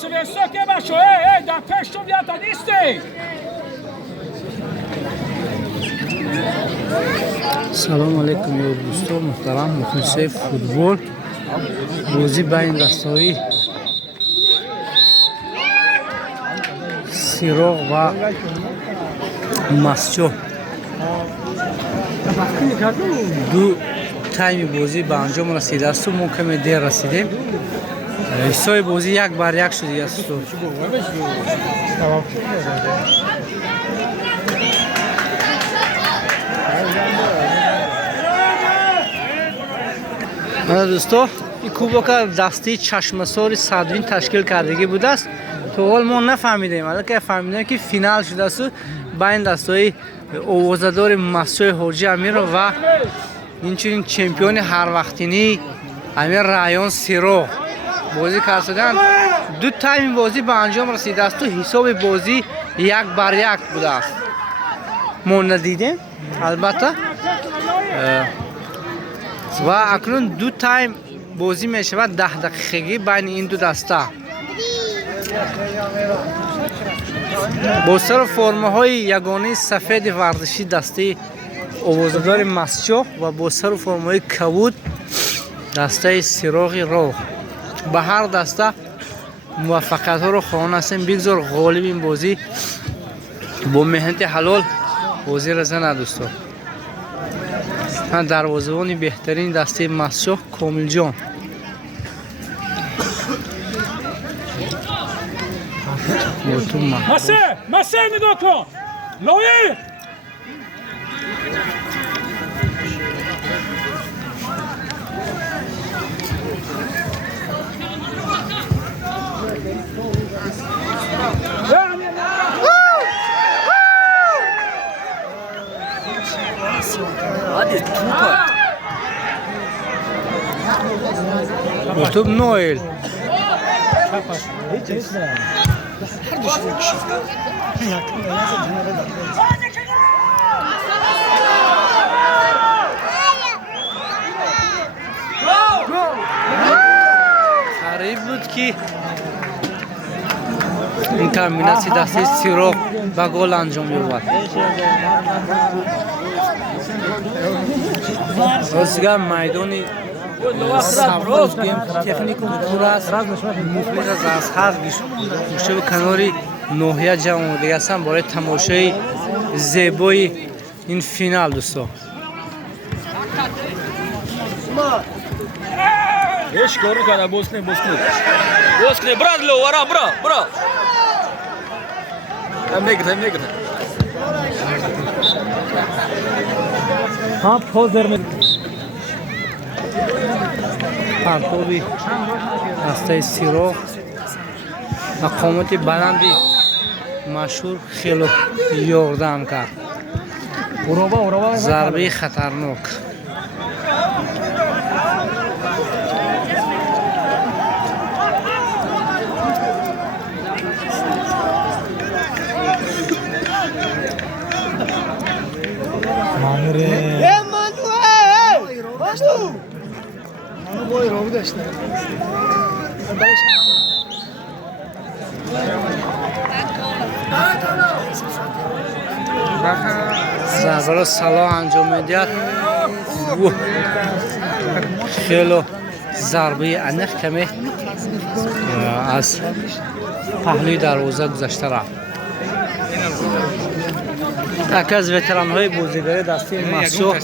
که باشو در پشت بیاد نیستی. سلام علیکم یار دوستان محترم مخلص فوتبال بازی بین دستایی سیراغ و مسجو دو تایم بازی به انجام رسیده است و ما کمی دیر رسیدیم. حساب بازی یک بر یک شده است. دوستو این کوبک دستی چشمسار صدرین تشکیل کردگی بوده است. تو حال ما نفهمیدیم الان که فهمیدیم که فینال شده است بین دستای اوازدار مسجد حاجی امیر و اینچنین چمپیون هر وقتینی امیر رایان سیراغ بازی کردن. دو تایم بازی به انجام رسیده است و حساب بازی یک بر یک بوده است. ما ندیدیم البته و اکنون دو تایم بازی می شود 10 دقیقگی بین این دو دسته با سر فرمه های یگانه سفید ورزشی دسته اوازدار مسجد و با سر فرمه های کبود دسته سیراغ روح. به هر دسته موفقیت ها رو خواهان هستیم. بگذار غالب این بازی با مهنت حلال بازی رزنه دوستان. دروازه‌بان بهترین دسته مسجد کامل جان مسه نگاه کن لایق YouTube Noel. قریب بود که این کامبیناسی دستی سیراغ با گل انجام یابد. روزگار میدانی سبز گیم تکنیک و دور است. مفید از هر گوشه به کناری ناحیه جمع آمده هستند برای تماشای زیبای این فینال دوستان. ايش كورو كذا بوسني براد لو ورا برا هم نقدر ها پوزر می پرتابی دسته سیراغ مقامات بلندی مشهور خیلی یاردم کرد. ضربه خطرناک ضربه صلاح انجام میدهد. خیلی ضربه انخ کمی از پهلوی دروازه گذشته رفت. یکی از وتران های بازیگری دسته مسجد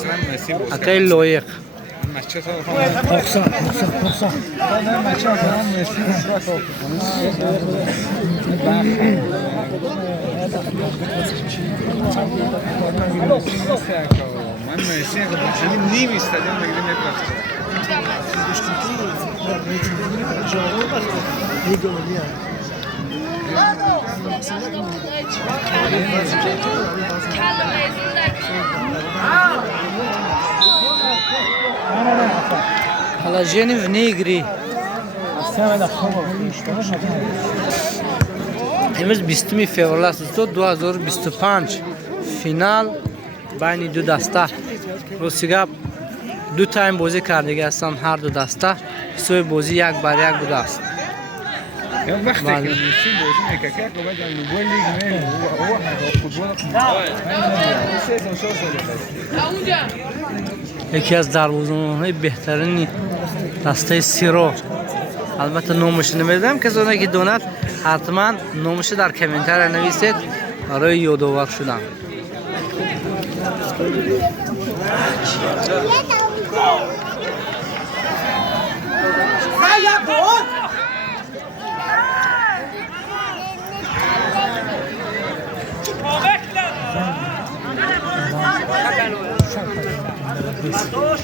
اکای لایق Halajeni v Negri. امروز 20 فوریه است 2025 فینال بین دو دسته. روسیگا دو تایم بازی کردگی هستند هر دو دسته. حساب بازی یک بر یک بوده است. یک وقتی که میشیم بازی میکرد که بعد لیگ نه هو فوتبال یکی از دروازه‌بان‌های بهترین دسته سیرو. البته نامش نمیدم کسانی که دونات حتما نامش در کامنتر نویسید برای یادآور شدن.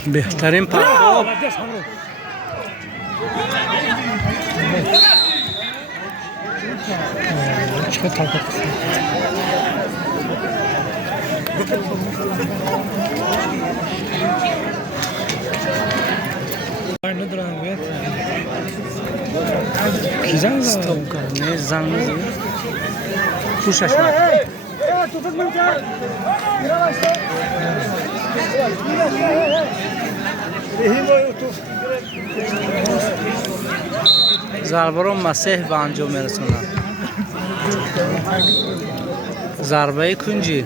بهترین پرتاب استوب کرده زنگ میزنه خوشش میاد. ضربه رو مسیح به انجام میرسونه. ضربه کنجی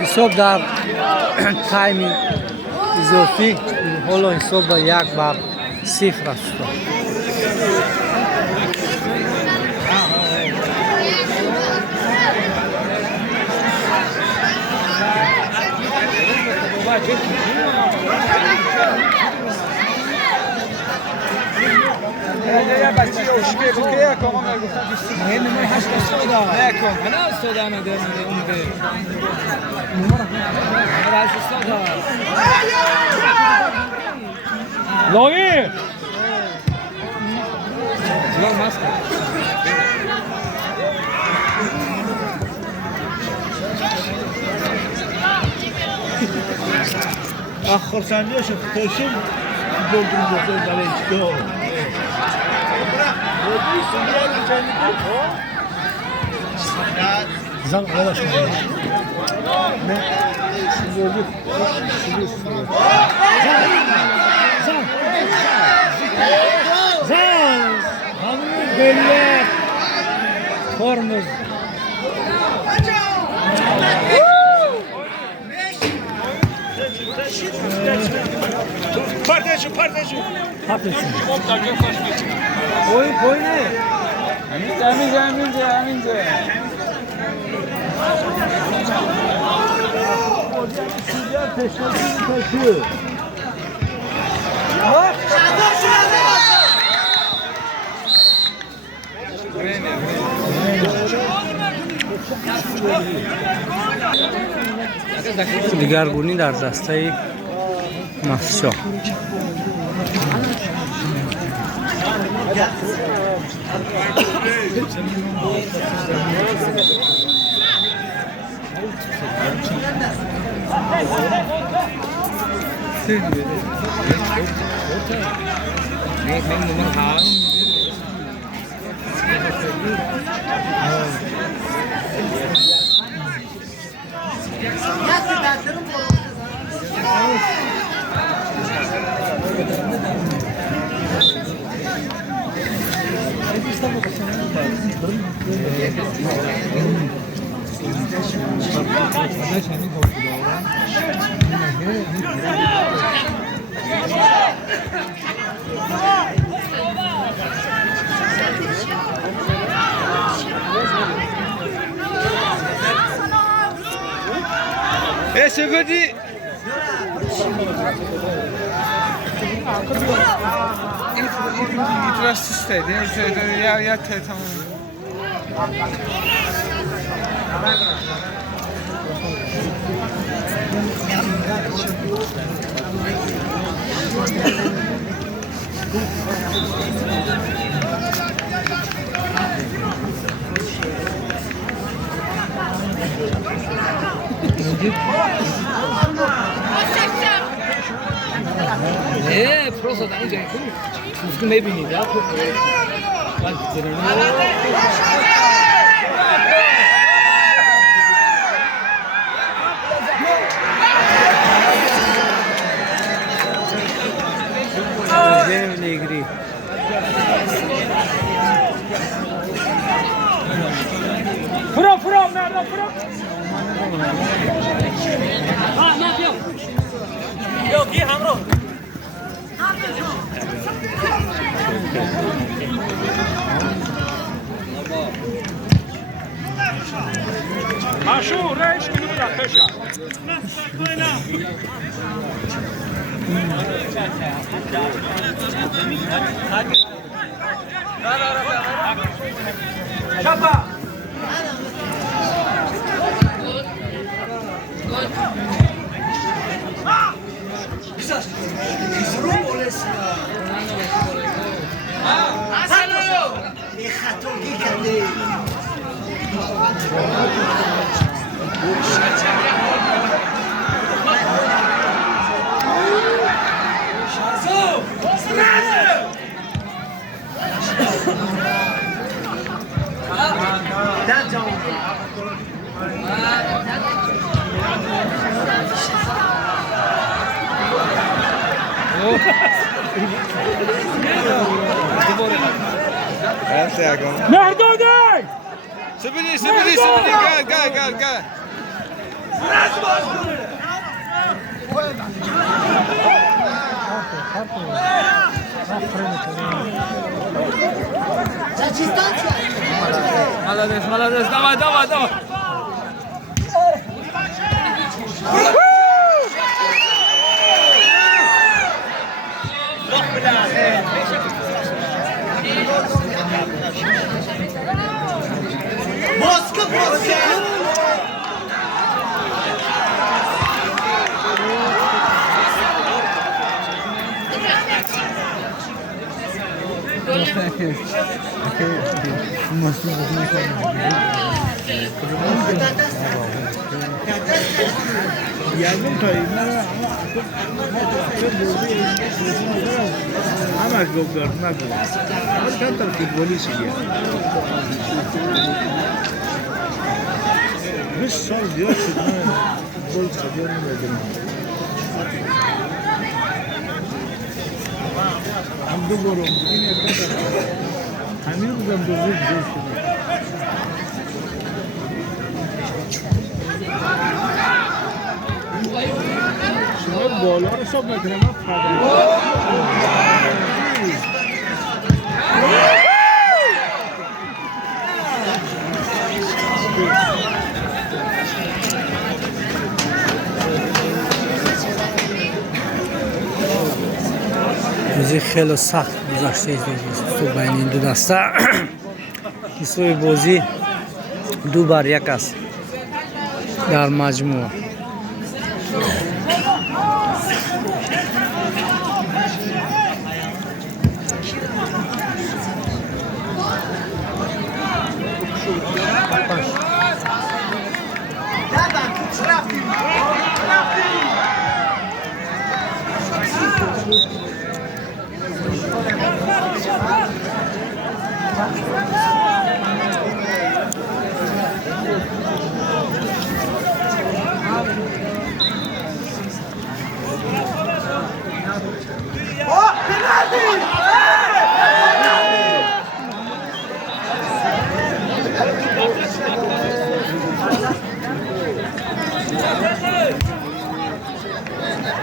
حساب در تایم اضافی حالا حساب با 1-0 است. لوی خرسندیش تشین دوباره دوباره دلیل زن آواز می‌کنه. نه. زن. همون بله. فرمز. پردهشو. Koy ne? Amince. Sıcak peşmesini taşıyor. Bak. دیگرگونی در دسته مفشا. Sepeti. Interest istedi. Ya tamam. просто 당장 무슨 맵이니? 앞으로. Negri. 풀어 merda 풀어. 여기 함으로. ماشو ریش کنید در خشم شپا مرداده Sepeti, gel. Молодец, давай. Moskva! Yardım tayinler ama çok gördüler. Başka tarafı futbolist ya. Biz sol diyor ki futbol stadiyonu dedim. Hamdı borum. Yine kadar. Hamir buradan durdu güzel şey. شما بالا رو حساب نکنه من بازی خیلی سخت گذشته تو بین این دو دسته حساب بازی 2-1 است در مجموع.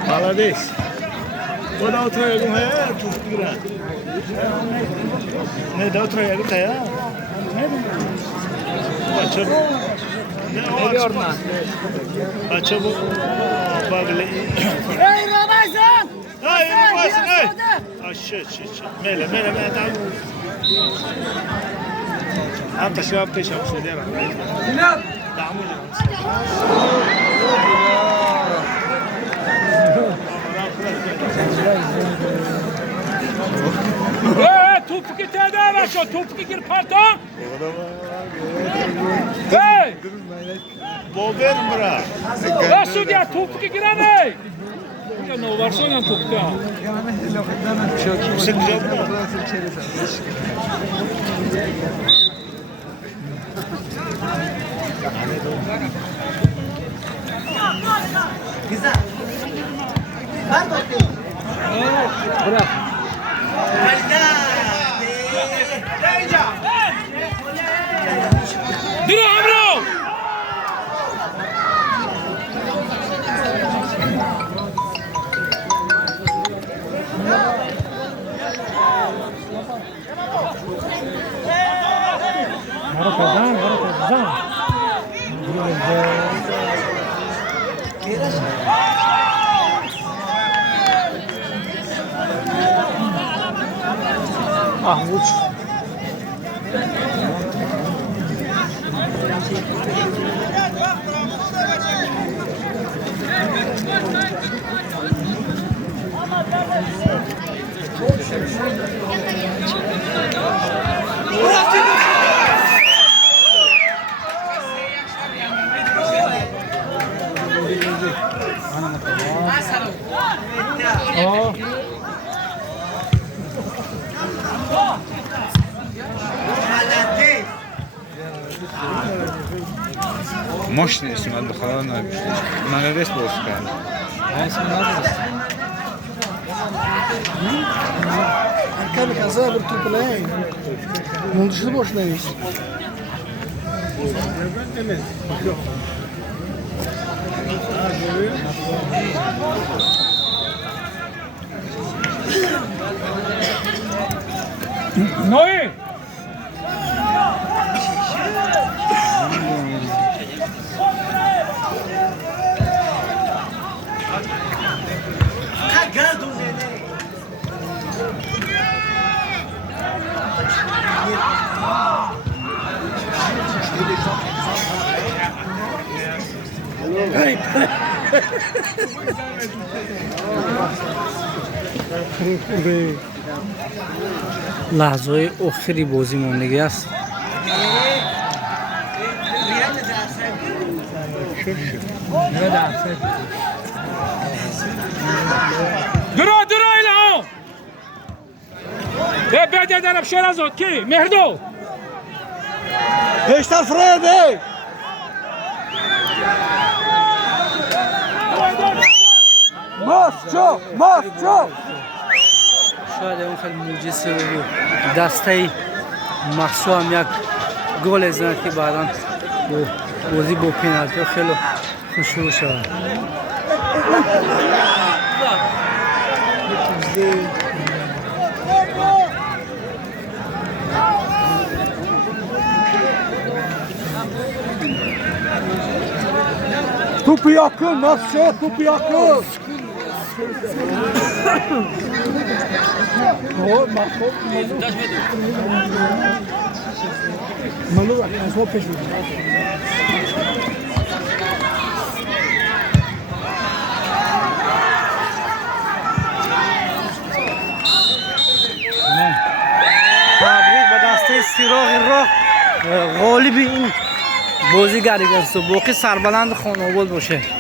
Молодец. Куда утроя гуляя, тут играет. Не, да утроя гуляя. Бачор. بچه بود بغل ای رمضان ای ای میله هم تشرب تشرب شده را توپ که تدا باشو توپ که گیر پارتا ای بابر مرا باشو دیا توپ که گیرانه یا نو ورسون توپ که سن جاب دیرو امرو ماشین استعمال به خدا نمیشه من رست باز کردم Aquele casal abre tudo lá, não deixa boas nem isso. نوی لحظه آخری بازی ماندگی است. درو الهام به بعد درب شرازات کی مهردو Está Fred! Marcho! شاید اون خیلی موجزه بود دسته محسو هم یک گل ازند که بعدا بازی با پینالتی خیلی خوش شروع شد. Topu yakın, Marcho, topu yakın! Malu var, az o peşin. تبریک به دسته سیراغ راه غالب این بازیگری است. باقی سربلند خانواد باشه.